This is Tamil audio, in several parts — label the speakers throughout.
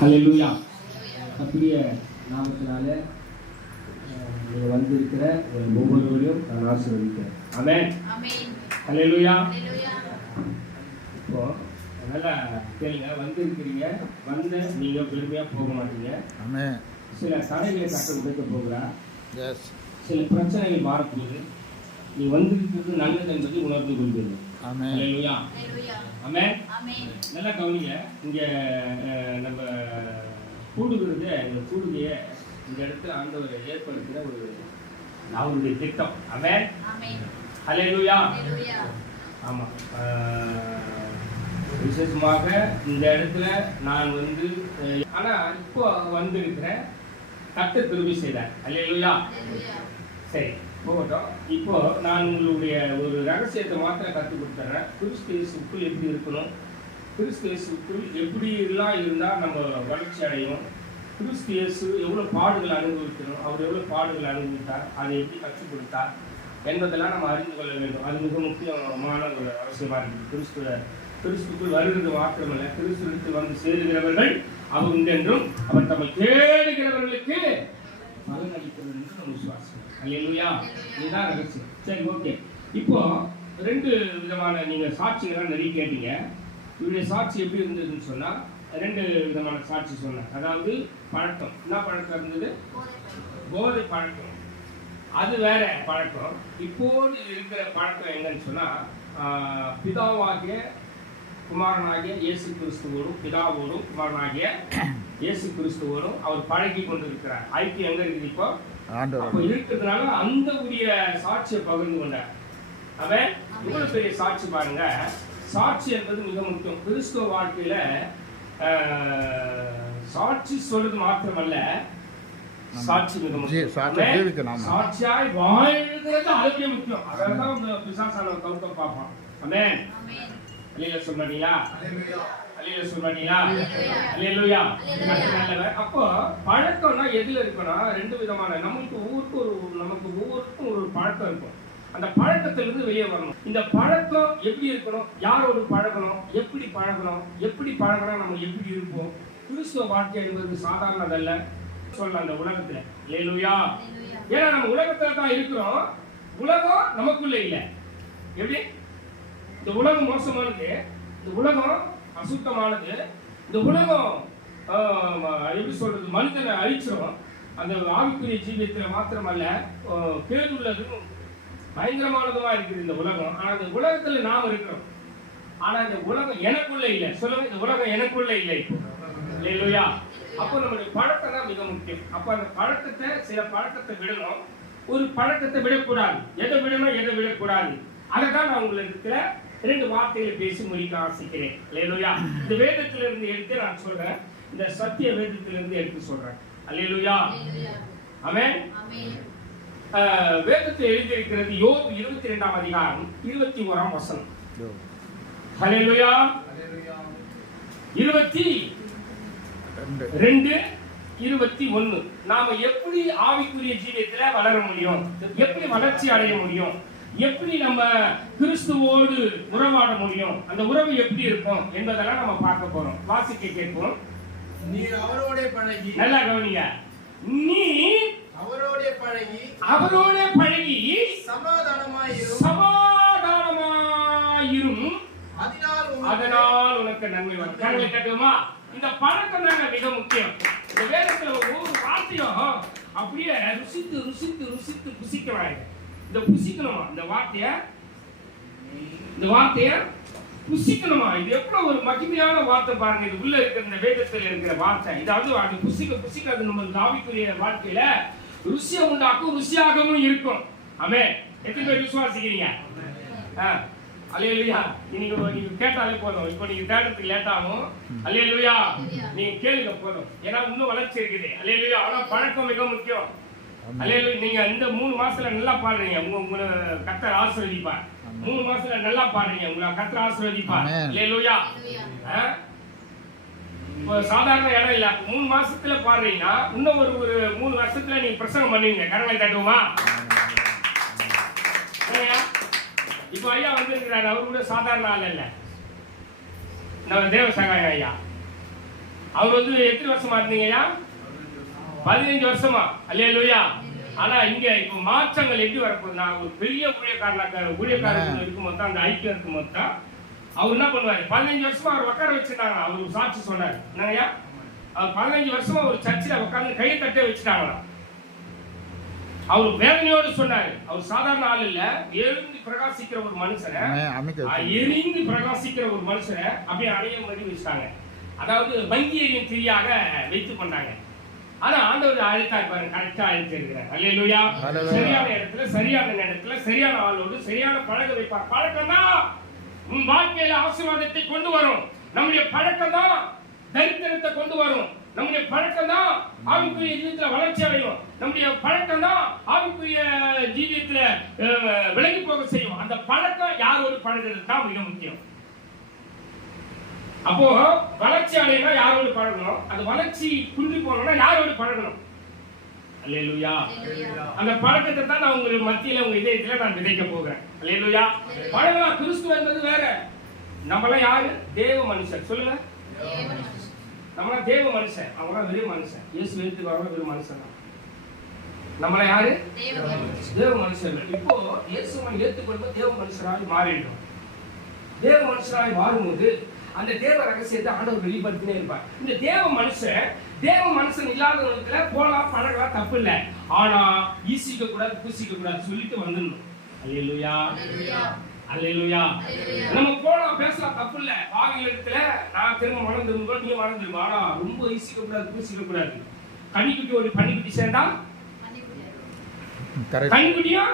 Speaker 1: ஹalleluya. கர்த்தருடைய நாமத்தினாலே வந்திருக்கிற உங்கள் ஒவ்வொருவரையும் நான் ஆசீர்வதிக்கிறேன். ஆமென்
Speaker 2: ஆமென்
Speaker 1: ஹalleluya
Speaker 2: ஹalleluya
Speaker 1: இப்போ நல்லா கேளுங்க வந்திருக்கிறீங்க வந்து நீங்க பெருமையா போக மாட்டீங்க. சில தடைகளை கட்ட உடைக்க போகிறா. சில பிரச்சனைகள் மாறப்போகுது. நீ வந்திருக்கிறது நல்லது என்பதை உணர்ந்து கொள்வீர்கள்
Speaker 3: Amen.
Speaker 1: ஹalleluya.
Speaker 2: ஹalleluya.
Speaker 1: ஆமென்.
Speaker 2: ஆமென்.
Speaker 1: நல்லா கவனிங்க. இங்க நம்ம கூடுகிறத இந்த கூடுகையை இந்த இடத்துல ஆண்டவர் ஏற்படுத்தின ஒரு அவருடைய திட்டம். ஆமென்.
Speaker 2: ஆமென்.
Speaker 1: ஹalleluya.
Speaker 2: ஹalleluya.
Speaker 1: ஆமா. அஹ், விசேஷமாக இந்த இடத்துல நான் வந்து அஹ், ஆனா இப்போ வந்திருக்கிறேன் கட்ட திரும்பி ஹalleluya.
Speaker 2: ஹalleluya.
Speaker 1: சரி. போகட்டும் இப்போ நான் உங்களுடைய ஒரு ரகசியத்தை மாத்திரம் கற்றுக் கொடுத்துறேன். கிறிஸ்து எப்படி இருக்கணும்? கிறிஸ்து எப்படிலாம் எப்படி எல்லாம் இருந்தால் நம்ம வளர்ச்சி அடையும்? கிறிஸ்து இயேசு எவ்வளோ பாடுகள் அனுபவிக்கணும்? அவர் எவ்வளோ பாடுகள் அனுபவித்தார்? அதை எப்படி கற்றுக் கொடுத்தார்? என்பதெல்லாம் நம்ம அறிந்து கொள்ள வேண்டும். அது மிக முக்கியமான ஒரு அவசியமாக இருக்குது. கிறிஸ்துவ கிறிஸ்துக்குள் வருகிறது மாத்திரமல்ல. கிறிஸ்துவிற்கு வந்து சேருகிறவர்கள் அவர் உண்டென்றும் அவர் தம்மை தேடுகிறவர்களுக்கு பலன் அளிக்கிறது என்று நம்ம விசுவாசம் அல்லேலூயா. இதுதான் ரகசியம். சரி ஓகே. இப்போ ரெண்டு விதமான நீங்கள் சாட்சிகள்லாம் நிறைய கேட்டீங்க. இவருடைய சாட்சி எப்படி இருந்ததுன்னு சொன்னால் ரெண்டு விதமான சாட்சி சொன்னேன் அதாவது பழக்கம். என்ன பழக்கம் இருந்தது? போதை பழக்கம். அது வேற பழக்கம். இப்போது இருக்கிற பழக்கம் என்னன்னு சொன்னால் பிதாவாகிய குமாரனாகிய இயேசு கிறிஸ்துவோடும் பிதாவோடும் குமாரனாகிய இயேசு கிறிஸ்துவோடும் அவர் பழகி கொண்டு இருக்கிறார் ஐக்கியம் எங்க இருக்குது இப்போ? அப்போ இருக்கிறதுனால அந்த உரிய சாட்சியை பகிர்ந்து கொண்டார். அவன் இவ்வளவு பெரிய சாட்சி பாருங்க. சாட்சி என்பது மிக முக்கியம். கிறிஸ்துவ வாழ்க்கையில ஆஹ், சாட்சி சொல்றது மாத்திரமல்ல. சாட்சி மிக முக்கியம். சாட்சியாய் வாழ்கிறது அதுவே முக்கியம். அதான் பிசாசானவன் கவுக்க பார்ப்பான். ஆமென். அல்லேலூயா சொல்ல மாட்டீங்களா அல்லேலூயா சொல்ல மாட்டீங்களா
Speaker 2: அல்லேலூயா.
Speaker 1: நல்லவர். அப்போ பழக்கம்னா எதுல இருக்குன்னா ரெண்டு விதமான நமக்கு ஒவ்வொருக்கு ஒரு நமக்கு ஒவ்வொருக்கும் ஒரு பழக்கம் இருக்கும். அந்த பழக்கத்திலிருந்து வெளியே வரணும். இந்த பழக்கம் எப்படி இருக்கணும்? யாரோடு பழகணும்? எப்படி பழகணும்? எப்படி பழகினா நம்ம எப்படி இருப்போம்? கிறிஸ்துவ வாழ்க்கை என்பது சாதாரணதல்ல சொல்லலாம் அந்த உலகத்துல. லேலுயா ஏன்னா நம்ம உலகத்துல தான் இருக்கிறோம். உலகம் நமக்குள்ள இல்ல. எப்படி? இந்த உலகம் மோசமானது இந்த உலகம் அசுத்தமானது இந்த உலகம் எப்படி சொல்றது மனிதனை அழிச்சிடும் அந்த ஆவிக்குரிய ஜீவியத்தில் மாத்திரமல்ல பேருள்ளதும் பயங்கரமானதுமா இருக்குது இந்த உலகம். ஆனால் இந்த உலகத்தில் நாம் இருக்கிறோம். ஆனால் இந்த உலகம் எனக்குள்ள இல்லை. சொல்லுங்க இந்த உலகம் எனக்குள்ள இல்லை இல்லையா? அப்போ நம்மளுடைய பழக்கம் தான் மிக முக்கியம். அப்போ அந்த பழக்கத்தை சில பழக்கத்தை விடணும். ஒரு பழக்கத்தை விடக்கூடாது. எதை விடணும் எதை விடக்கூடாது. அதை தான் நான் உங்களுக்கு ரெண்டு வார்த்தைகளை பேசி முடிக்க ஆசைக்கிறேன். இல்லையா இந்த வேதத்துல இருந்து எடுத்து நான் சொல்றேன். இந்த சத்திய வேதத்துல இருந்து எடுத்து சொல்றேன்.
Speaker 2: ஹalleluya
Speaker 1: அவன் வேதத்தில் எழுதியிருக்கிறது யோபு இருபத்தி ரெண்டாம் அதிகாரம் இருபத்தி ஓராம் வசனம். ஹalleluya இருபத்தி
Speaker 3: ரெண்டு
Speaker 1: ரெண்டு இருபத்தி ஒண்ணு நாம எப்படி ஆவிக்குரிய ஜீவியத்துல வளர முடியும்? எப்படி வளர்ச்சி அடைய முடியும்? எப்படி நம்ம கிறிஸ்துவோடு உறவாட முடியும்? அந்த உறவு எப்படி இருக்கும் என்பதெல்லாம் நம்ம பார்க்க போறோம். வாசிக்க கேட்போம்.
Speaker 4: நீர் அவரோடே பழகி.
Speaker 1: நல்லா கவனிங்க. நீ
Speaker 4: அவரோடே பழகி.
Speaker 1: அவரோட பழகி
Speaker 4: சமாதானமாயிரும்.
Speaker 1: சமாதானமாயிரும்.
Speaker 4: அதனால் உனக்கு
Speaker 1: அதனால் உனக்கு நன்மை வரும். கரங்களை கட்டுமா இந்த பழக்கம் தாங்க மிக முக்கியம். இந்த வேதத்துல ஒவ்வொரு வார்த்தையும் அப்படியே ருசித்து ருசித்து ருசித்து புசிக்கலாம் இந்த புசிக்கணுமா? இந்த வார்த்தைய? இந்த வார்த்தைய புசிக்கணுமா? இது எவ்வளவு ஒரு மகிமையான வார்த்தை பாருங்க. இது உள்ள இருக்கிற இந்த வேதத்துல இருக்கிற வார்த்தை. இதாவது அது புசிக்க புசிக்க அது நம்ம ஆவிக்குரிய வாழ்க்கையில ருசியை உண்டாக்கும் ருசியாகவும் இருக்கும். ஆமே எத்தனை பேர் விசுவாசிக்கிறீங்க? ஆ. அல்லேலூயா. நீங்க நீங்க கேட்டாலே போதும். இப்போ நீங்க தேடுறதுக்கு லேட் ஆகும். அல்லேலூயா. நீங்க கேளுங்க போதும். ஏன்னா இன்னும் வளர்ச்சி இருக்குது. அல்லேலூயா. ஆனா பழக்கம் மிக முக்கியம். நீங்க இந்த மூணு மாசத்துல நல்லா பாடுறீங்க. உங்க உங்களை கத்தர் ஆசீர்வதிப்பார். மூணு மாசத்துல நல்லா பாடுறீங்க. உங்களை கத்தர் ஆசீர்வதிப்பார்? இப்போ சாதாரண இடம் இல்ல. மூணு மாசத்துல பாடுறீங்கன்னா இன்னும் ஒரு ஒரு மூணு வருஷத்துல நீங்க பிரசங்கம் பண்ணுவீங்க. கரங்களை தட்டுவோமா? இப்போ ஐயா வந்திருக்கிறாரு. அவர் கூட சாதாரண ஆள் இல்ல. நம்ம தேவ ஐயா. அவர் வந்து எத்தனை வருஷமா இருந்தீங்கய்யா பதினஞ்சு வருஷமா? அல்லேலூயா. ஆனா இங்க இப்ப மாற்றங்கள் எப்படி வரப்போகுதுன்னா ஒரு பெரிய ஊழியக்காரனாக்க ஊழியக்காரர்கள் இருக்கும்போது தான் அந்த ஐக்கியம் இருக்கும்போது தான் அவர் என்ன பண்ணுவாரு? பதினஞ்சு வருஷமா அவர் உட்கார வச்சிருந்தாங்க அவர் சாட்சி சொன்னார் என்னங்கய்யா? அவர் பதினஞ்சு வருஷமா ஒரு சர்ச்சில் உட்கார்ந்து கையை தட்டே வச்சுட்டாங்களாம். அவர் வேதனையோடு சொன்னாரு. அவர் சாதாரண ஆள் இல்ல. எழுந்து பிரகாசிக்கிற ஒரு மனுஷனை. எரிந்து பிரகாசிக்கிற ஒரு மனுஷனை அப்படியே அடைய மாதிரி வச்சுட்டாங்க. அதாவது வங்கி எரியும் திரியாக வைத்து கொண்டாங்க. ஆனா ஆண்டவர் அழுத்தா பாருங்க கரெக்டா அழுத்தி இருக்கிறார் அல்லேலூயா
Speaker 3: அல்லேலூயா.
Speaker 1: சரியான இடத்துல சரியான நேரத்துல சரியான ஆளோடு சரியான பழக வைப்பார். பழக்கம் தான் உன் வாழ்க்கையில ஆசீர்வாதத்தை கொண்டு வரும். நம்முடைய பழக்கம் தான் தரித்திரத்தை கொண்டு வரும். நம்முடைய பழக்கம் தான் ஆவிக்குரிய ஜீவியத்துல வளர்ச்சி அடையும். நம்முடைய பழக்கம் தான் ஆவிக்குரிய ஜீவியத்துல விலகி போக செய்யும். அந்த பழக்கம் யாரோடு பழகிறது தான் மிக முக்கியம். அப்போ வளர்ச்சி அடையணும் யாரோடு பழகணும்? அந்த வளர்ச்சி குன்றி போகணும்னா யாரோடு பழகணும்? அல்லேலூயா. அந்த பழக்கத்தை தான் நான் உங்களுக்கு மத்தியில உங்க இதயத்துல நான் விதைக்க போகிறேன். அல்லேலூயா. பழகலாம் கிறிஸ்துவ என்பது வேற. நம்மளாம் யாரு? தேவ மனுஷன் சொல்லுங்க. நம்மளாம் தேவ மனுஷன் அவங்களாம் வெறும் மனுஷன் இயேசு எடுத்து வரவங்க வெறும் மனுஷன் தான். நம்மள யாரு? தேவ மனுஷர்கள் இப்போ இயேசுவை ஏற்றுக்கொள்ளும் தேவ மனுஷராய் மாறிடும் தேவ மனுஷராய் மாறும்போது அந்த தேவ ரகசியத்தை ஆண்டவர் வெளிப்படுத்தினே இருப்பார். இந்த தேவ மனுஷன் தேவ மனுஷன் இல்லாதவங்களுக்குல போலாம் பழகலாம் தப்பு இல்லை. ஆனா ஈசிக்க கூடாது பூசிக்க கூடாது சொல்லிட்டு வந்துடணும். அல்லேலூயா. அல்லேலூயா. நம்ம போலாம் பேசலாம் தப்பு இல்ல. பாவிகள் இடத்துல நான் திரும்ப மனம் திரும்ப நீங்க மனம் திரும்ப ஆனா ரொம்ப ஈசிக்க கூடாது பூசிக்க கூடாது. கனிக்குட்டி ஒரு பனிக்குட்டி சேர்ந்தா?
Speaker 3: கரெக்ட்.
Speaker 1: கனிக்குட்டியும்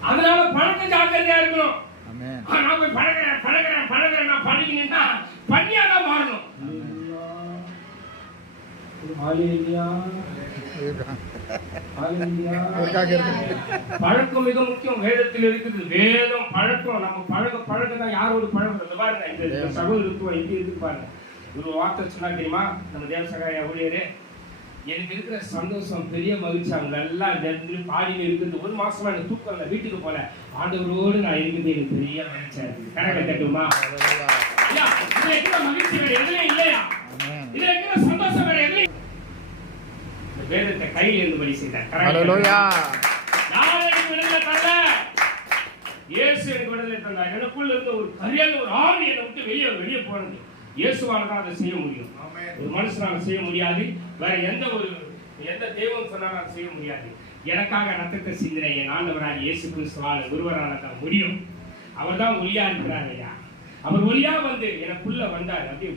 Speaker 1: அதனால பழக்க ஜாக்கிரதையா இருக்கணும். நான் போய் பழகிறேன் பழகிறேன் பழகிறேன் நான் பழகினா பண்ணியா தான் மாறணும்.
Speaker 3: இதுதான்.
Speaker 1: Hallelujah.
Speaker 3: அவருக்காக இருக்கு.
Speaker 1: பழக்கம் மிக முக்கியம். வேதத்தில் இருக்குது. வேதம் பழக்கம். நம்ம பழக பழக தான் யாரோடு பழகுறது பாருங்க இந்த சகோதரத்துவம் எப்படி இருக்கு பாருங்க. ஒரு வார்த்தை சொன்னா தெரியுமா? நம்ம தேவசகாய ஊழியரே எனக்கு இருக்கிற சந்தோஷம் பெரிய மகிழ்ச்சி அவங்க எல்லாம் இந்த இடத்துல பாடினு இருக்குது ஒரு மாசமா எனக்கு தூக்கம் இல்லை வீட்டுக்கு போல ஆண்டவரோடு நான் இருக்குது எனக்கு பெரிய மகிழ்ச்சியா இருக்குது. கரகை தட்டுமா இதுல இருக்கிற மகிழ்ச்சி வேற இல்லையா. இதுல இருக்கிற சந்தோஷம் வேற இந்த வேதத்தை கையில் இருந்தபடி செய்தார். கரகை தட்டுமா.
Speaker 3: அல்லேலூயா.
Speaker 1: யார் எனக்கு விடுதலை தரல. இயேசு எனக்கு விடுதலை தந்தார். எனக்குள்ள இருந்த ஒரு கரியான ஒரு ஆவி என்னை விட்டு வெளியே வெளியே போனது. இயேசுவால தான் அதை செய்ய முடியும். ஒரு மனுஷனால செய்ய முடியாது. வேற எந்த ஒரு எந்த தெய்வம் சொன்னாலும் அதை செய்ய முடியாது. எனக்காக ரத்தத்தை சிந்தின என் ஆண்டவராக இயேசு கிறிஸ்துவால ஒருவரால தான் முடியும். அவர் தான் ஒளியா இருக்கிறார் ஐயா. அவர் ஒளியா வந்து எனக்குள்ள வந்தார். அப்படியே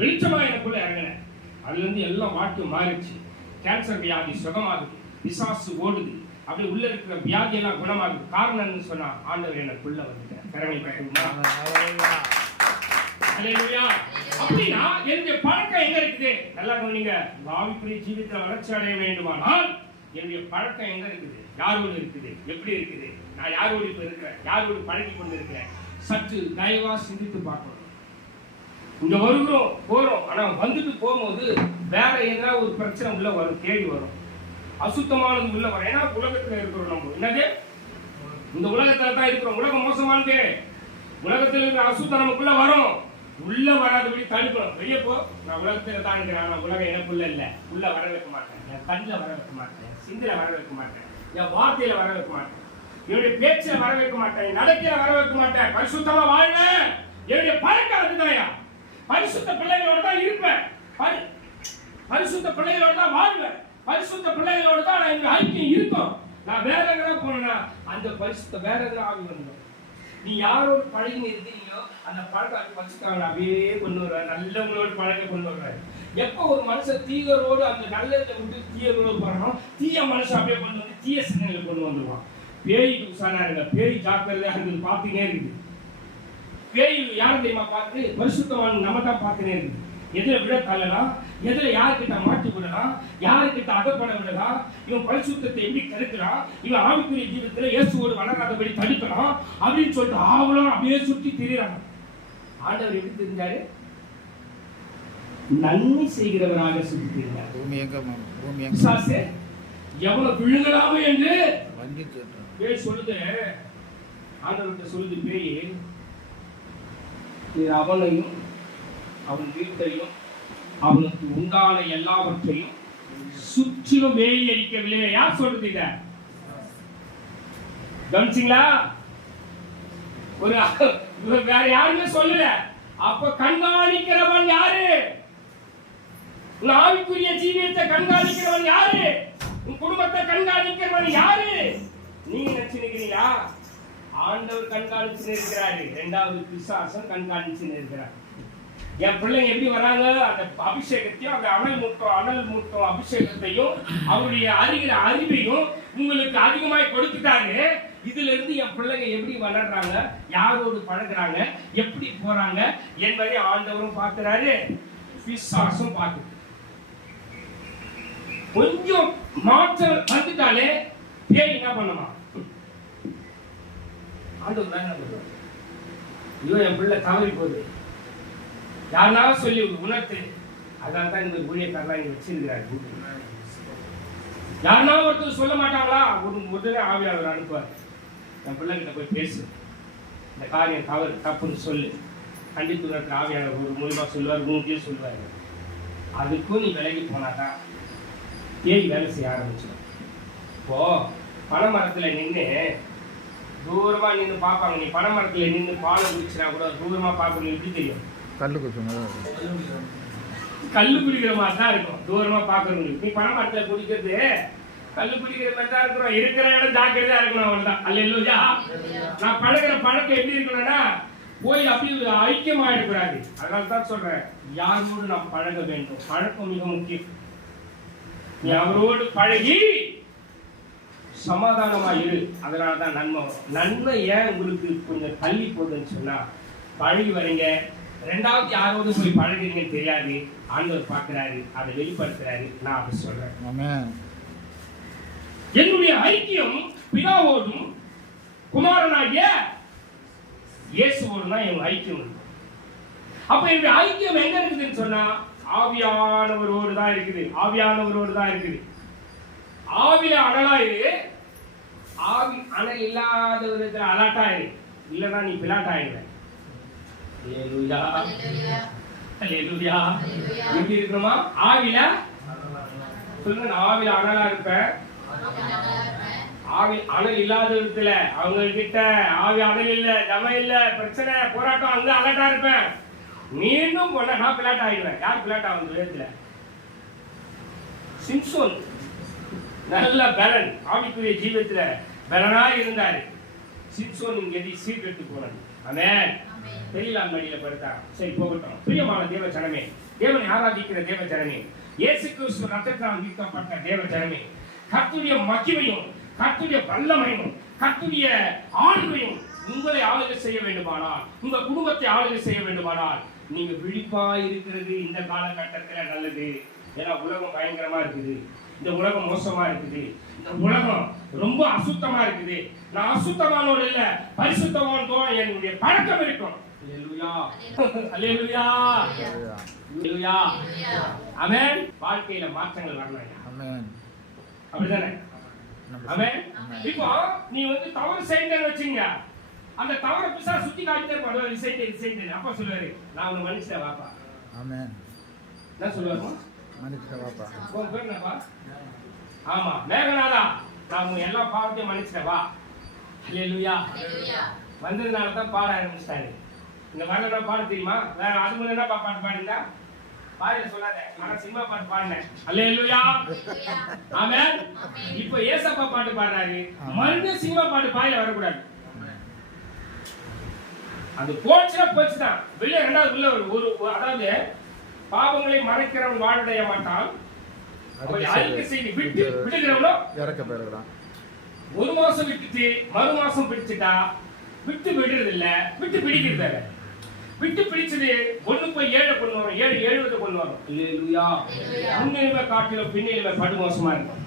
Speaker 1: வெளிச்சமா எனக்குள்ள இறங்கினார். அதுல இருந்து எல்லாம் வாழ்க்கை மாறிடுச்சு. கேன்சர் வியாதி சுகமாகுது. பிசாசு ஓடுது. அப்படியே உள்ள இருக்கிற வியாதி எல்லாம் குணமாகுது. காரணம் என்னன்னு சொன்னா ஆண்டவர் எனக்குள்ள வந்துட்டார். கரவை கட்டுமா
Speaker 3: அல்லேலூயா.
Speaker 1: அல்லேலூயா. அப்படின்னா என்னுடைய பழக்கம் எங்க இருக்குது? நல்லா கவனிங்க. உங்க ஆவிக்குரிய வளர்ச்சி அடைய வேண்டுமானால் என்னுடைய பழக்கம் எங்க இருக்குது? யாரோடு இருக்குது? எப்படி இருக்குது? நான் யாரோடு இப்ப இருக்கிறேன்? யாரோடு பழகி கொண்டு இருக்கிறேன் சற்று தயவா சிந்தித்து பார்க்கணும். இங்க வருகிறோம் போறோம். ஆனா வந்துட்டு போகும்போது வேற ஏதாவது ஒரு பிரச்சனை உள்ள வரும் தேடி வரும். அசுத்தமானது உள்ள வரும். ஏன்னா உலகத்துல இருக்கிறோம் நம்ம. என்னது? இந்த உலகத்துல தான் இருக்கிறோம். உலகம் மோசமானது. உலகத்தில் இருக்கிற அசுத்தம் நமக்குள்ள வரும். உள்ள வராதபடி தடுக்கணும் வெளியே போ. நான் உலகத்துல தான் இருக்கிறேன். ஆனா உலகம் எனக்குள்ள இல்ல. உள்ள வர வைக்க மாட்டேன். என் கண்ணில் வர வைக்க மாட்டேன். சிந்தில வர வைக்க மாட்டேன். என் வார்த்தையில வர வைக்க மாட்டேன். என்னுடைய பேச்சில வர வைக்க மாட்டேன். என் நடக்கையில வர வைக்க மாட்டேன். பரிசுத்தமா வாழ்வேன். என்னுடைய பழக்கம் அதுதான்யா பரிசுத்த பிள்ளைகளோட தான் இருப்பேன். பரி- பரிசுத்த பிள்ளைகளோட தான் வாழ்வேன். பரிசுத்த பிள்ளைகளோட தான் நான் எங்க ஐக்கியம் இருக்கும். நான் வேற எங்கே போனேன்னா அந்த பரிசுத்த வேற எங்கே ஆகி வந்துடும் நீ யாரோட பழகி இருக்கீங்களோ அந்த பழக்கம் பரிசுத்தாவை அப்படியே கொண்டு வர்ற நல்லவங்களோட பழக கொண்டு வர்றாரு எப்போ ஒரு மனுஷன் தீயரோடு அந்த நல்லதை விட்டு தீயரோடு போறோம் தீய மனுஷன் அப்படியே கொண்டு வந்து தீய சிந்தனைகளை கொண்டு வந்துடுவான் பேய்க்கு உசாரா இருங்க பேய் ஜாக்கிரதையா இருக்குது பார்த்துனே இருக்குது. பேய் யார் தெரியுமா பார்த்து பரிசுத்தமான நம்ம தான் பார்த்துனே இருக்கு எதில் விட தள்ளலாம். எதுல யாருக்கிட்ட மாட்டி விடலாம்? யாருக்கிட்ட அகப்பட விடலாம்? இவன் பரிசுத்தத்தை எப்படி கெடுக்கலாம் இவன் ஆவிக்குரிய ஜீவிதத்துல இயேசுவோடு வளராதபடி தடுக்கலாம் அப்படின்னு சொல்லிட்டு ஆவலம் அப்படியே சுத்தி திரிறாங்க ஆண்டவர் எப்படி தெரிஞ்சாரு? நன்மை செய்கிறவராக சுத்தி திரிந்தார்
Speaker 3: பூமி எங்க பூமி எங்க
Speaker 1: பிசாசே எவ்வளவு விழுங்கலாமோ என்று? பேய் சொல்லுது. ஆண்டவர்கிட்ட சொல்லுது பேய் இது அவனையும் அவன் வீட்டையும் அவனுக்கு உண்டான எல்லாவற்றையும் சுற்றிலும் வேலியடிக்கவில்லை யார் சொல்றது இத? கவனிச்சிங்களா? ஒரு வேற யாருமே சொல்லல. அப்ப கண்காணிக்கிறவன் யாரு? உன் ஆவிக்குரிய ஜீவியத்தை கண்காணிக்கிறவன் யாரு? உன் குடும்பத்தை கண்காணிக்கிறவன் யாரு? நீங்க நினைச்சிருக்கிறீங்களா? ஆண்டவர் கண்காணிச்சு இருக்கிறாரு. இரண்டாவது பிசாசம் கண்காணிச்சு இருக்கிறார். என் பிள்ளைங்க எப்படி வராங்க அந்த அபிஷேகத்தையும் அந்த அனல் மூட்டம் அனல் மூட்டம் அபிஷேகத்தையும் அவருடைய அறிகிற அறிவையும் உங்களுக்கு அதிகமாய் கொடுத்துட்டாரு இதுல இருந்து என் பிள்ளைங்க எப்படி வளர்றாங்க? யாரோடு பழகுறாங்க? எப்படி போறாங்க? என்பதை ஆண்டவரும் பார்க்கிறாரு. பிசாசும் பார்க்குது. கொஞ்சம் மாற்றம் வந்துட்டாலே பேய் என்ன பண்ணுமா? ஆண்டவர் என்ன ஐயோ என் பிள்ளை தவறி போகுது. யாருனாலும் சொல்லி உணர்த்து. அதனால தான் இந்த ஊழியக்காரலாம் இங்கே வச்சிருக்கிறார் யாருனாலும் ஒருத்தர் சொல்ல மாட்டாங்களா? ஒரு முதல்ல ஆவியாளர் அனுப்புவார். என் பிள்ளைகிட்ட போய் பேசு. இந்த காரியம் தவறு தப்புன்னு சொல்லு. கண்டித்து உணர்த்து ஆவியாளர் ஒரு மூலியமா சொல்லுவார் மூணு சொல்லுவார். அதுக்கும் நீ விலகி போனாதான் தேய் வேலை செய்ய ஆரம்பிச்சிடும்? இப்போ பனைமரத்தில் நின்று தூரமாக நின்று பார்ப்பாங்க. நீ பனைமரத்துல நின்று பாலை குடிச்சினா கூட தூரமாக பார்க்கணும் எப்படி தெரியும்?
Speaker 3: கல்லு குத்துங்க
Speaker 1: கல்லு குடிக்கிற மாதிரி தான் இருக்கும். தூரமா பார்க்கறவங்களுக்கு. நீ பனைமரத்துல குடிக்கிறது கல்லு குடிக்கிற மாதிரி தான் இருக்கிறோம் இருக்கிற இடம் ஜாக்கிரதையா இருக்கணும் அவ்வளவுதான். அல்ல நான் பழகுற பழக்கம் எப்படி இருக்கணும்னா போய் அப்படி ஐக்கியமாயிடக்கூடாது அதனால தான் சொல்றேன் யாரோடு நாம் பழக வேண்டும்? பழக்கம் மிக முக்கியம். நீ அவரோடு பழகி சமாதானமா இரு. அதனால தான் நன்மை நன்மை ஏன் உங்களுக்கு கொஞ்சம் தள்ளி போகுதுன்னு சொன்னா பழகி வரீங்க. ரெண்டாவது யாரோடு போய் பழகுறீங்கன்னு தெரியாது. ஆண்டவர் பார்க்கிறாரு அதை வெளிப்படுத்துறாரு. நான் அதை சொல்றேன். என்னுடைய ஐக்கியம் பிதாவோடும் குமாரனாகிய இயேசுவோடும் தான் என் ஐக்கியம் இருக்கு. அப்ப என்னுடைய ஐக்கியம் எங்க இருக்குதுன்னு சொன்னா ஆவியானவரோடு தான் இருக்குது. ஆவியானவரோடு தான் இருக்குது. ஆவில அனலாயிரு ஆவி அனல் இல்லாதவருக்கு அலாட்டாயிரு இல்லைன்னா நீ அல்லேலூயா அல்லேலூயா எப்படி இருக்கிறோமா? ஆவில? சொல்லுங்க ஆவில அனலா இருப்பேன். ஆவி அனல் இல்லாத இடத்துல அவங்க கிட்ட ஆவி அனல் இல்ல ஜம இல்ல பிரச்சனை போராட்டம் அங்க அலர்ட்டா இருப்பேன். மீண்டும் பண்ண நான் பிளாட் ஆகிடுவேன். யார் பிளாட் ஆகுது வேதத்துல? சிம்சோன். நல்ல பலன். ஆவிக்குரிய ஜீவத்துல பலனா இருந்தாரு. சிம்சோன் இங்க எதி சீர்கெட்டு போனது. அமேன் தெரியல மடியில படுத்தா. சரி போகட்டும். பிரியமான தேவ ஜனமே தேவனை ஆராதிக்கிற தேவ ஜனமே இயேசு கிறிஸ்து ரத்தத்தால் மீட்கப்பட்ட தேவ ஜனமே கர்த்தருடைய மகிமையும் கர்த்தருடைய வல்லமையும் கர்த்தருடைய ஆளுமையும் உங்களை ஆளுகை செய்ய வேண்டுமானால் உங்க குடும்பத்தை ஆளுகை செய்ய வேண்டுமானால் நீங்க விழிப்பாய் இருக்கிறது இந்த காலகட்டத்துல நல்லது. ஏன்னா உலகம் பயங்கரமா இருக்குது. இந்த உலகம் மோசமா இருக்குது. இந்த உலகம் ரொம்ப அசுத்தமா இருக்குது. நான் அசுத்தமானோடு இல்ல பரிசுத்தவான் தான் என்னுடைய பழக்கம் இருக்கும். ஆமென் வாழ்க்கையில மாற்றங்கள் வரணும் அப்படிதானே? ஆமென் இப்போ நீ வந்து தவறு செய்யணும்னு வச்சுங்க. அந்த தவறை பிசா சுத்தி காட்டிட்டே இருப்பாரு. இது செய்து அப்பா சொல்லுவாரு நான் உன்னை மன்னிச்சிட்டேன் வாப்பா.
Speaker 3: ஆமென்
Speaker 1: என்ன சொல்லுவாருமா
Speaker 3: மன்னிச்சுக்க வாப்பா
Speaker 1: உன் பேர் என்னப்பா ஆமா மேகநாதா நான் உன் எல்லா பாவத்தையும் மன்னிச்சிட்டேன் வா. அல்லேலூயா வந்ததுனால தான் பாட ஆரம்பிச்சிட்டாரு. இந்த வரல பாட தெரியுமா? வேற அது முதல்ல என்ன பாட்டு பாடிந்தா பாடில சொல்லாத. ஆனா சினிமா பாட்டு பாடினேன். அல்லேலூயா ஆமென். இப்போ ஏசப்பா பாட்டு பாடுறாரு. மறுபடியும் சினிமா பாட்டு பாயில வரக்கூடாது. அது போச்சுன்னா போச்சுதான். வெளியே ரெண்டாவது உள்ள ஒரு ஒரு ஒரு- அதாவது பாவங்களை மறைக்கிறவன் வாழ்டைய மாட்டான். அறிக்கை செய்து? விட்டு விடுகிறவனோ
Speaker 3: இறக்க
Speaker 1: ஒரு மாசம் விட்டுட்டு மறு மாசம் பிடிச்சிட்டா விட்டு விடுறது இல்ல விட்டு பிடிக்கிறது. விட்டு பிடிச்சது ஒண்ணு போய் ஏழை கொண்டு வரும் ஏழு எழுபது கொண்டு வரும். முன்னிலைமை காட்டிலும் பின்னிலைமை படு மோசமா இருக்கும்.